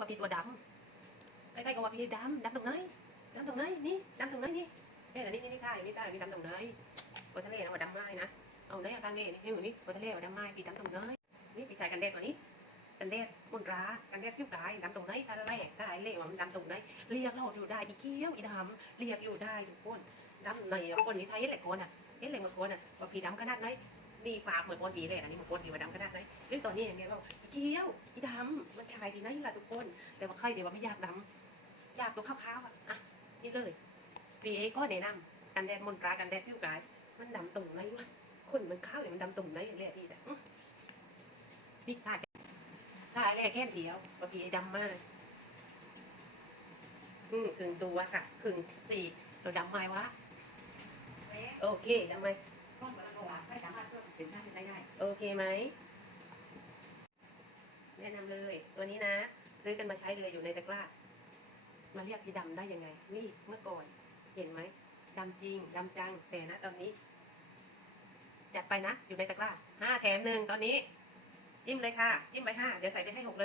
ว่าพี่ตัวดำใครๆก็ว่าพี่ดำดำตรงไหนดำตรงไหนนี่ดำตรงไหนนี่เอ้ยแต่นี่นี่นี่ใช่นี่ใช่พี่ดำตรงไหนบนทะเลนะว่าดำไม้นะเอาได้อาการนี่นี่นี่บนทะเลว่าดำไม้พี่ดำตรงไหนนี่พี่ชายกันแดดตัวนี้กันแดดมุนรากันแดดผิวกายดำตรงไหนทะเลทะเลเล่ว่ามันดำตรงไหนเรียกเราอยู่ได้อีเขี้ยวอีดำเรียกอยู่ได้ทุกคนดำในคนนี้ไทยเห็นแหละคนอะเห็นแหละมาคนอะว่าพี่ดำขนาดไหน นี่ปาเหมือนคนผีเลยอันนี้มันคนผีว่าดำขนาดไหนเรื่องตอนนี้อย่างเงี้ยเราเขี้ยวอีดำมันชายดีนะนี่ละทุกคน แต่ว่าใครเดี๋ยวว่าไม่อยากดำอยากตัวขาวๆอะอะนี่เลยพีเอก็แนะนำกันแดดมนตรากันแดดผิวกายมันดำตรงไหนวะคนมันข้าวเนี่ยมันดำตรงไหนอย่างแรกที่แต่นี่ถ่ายถ่ายแรกแค่เดียวพีเอดำมากอืมครึ่งตัวค่ะครึ่งสี่เราดำไหมวะโอเคดำไหมสามารถเพิ่มสินค้าได้ได้ โอ เคไหมแนะนำเลยตัวนี้นะ ซื้อกันมาใช้เลยอยู่ในตะกร้า มาเรียกพี่ดำได้ยังไง นี่เมื่อก่อน เห็นไหมดำจริงดำจังแต่นะตอนนี้ จัดไปนะ อยู่ในตะกร้าห้าแถมหนึ่งตอนนี้ จิ้มเลยค่ะ จิ้มไปห้าเดี๋ยวใส่ไปให้หกเลย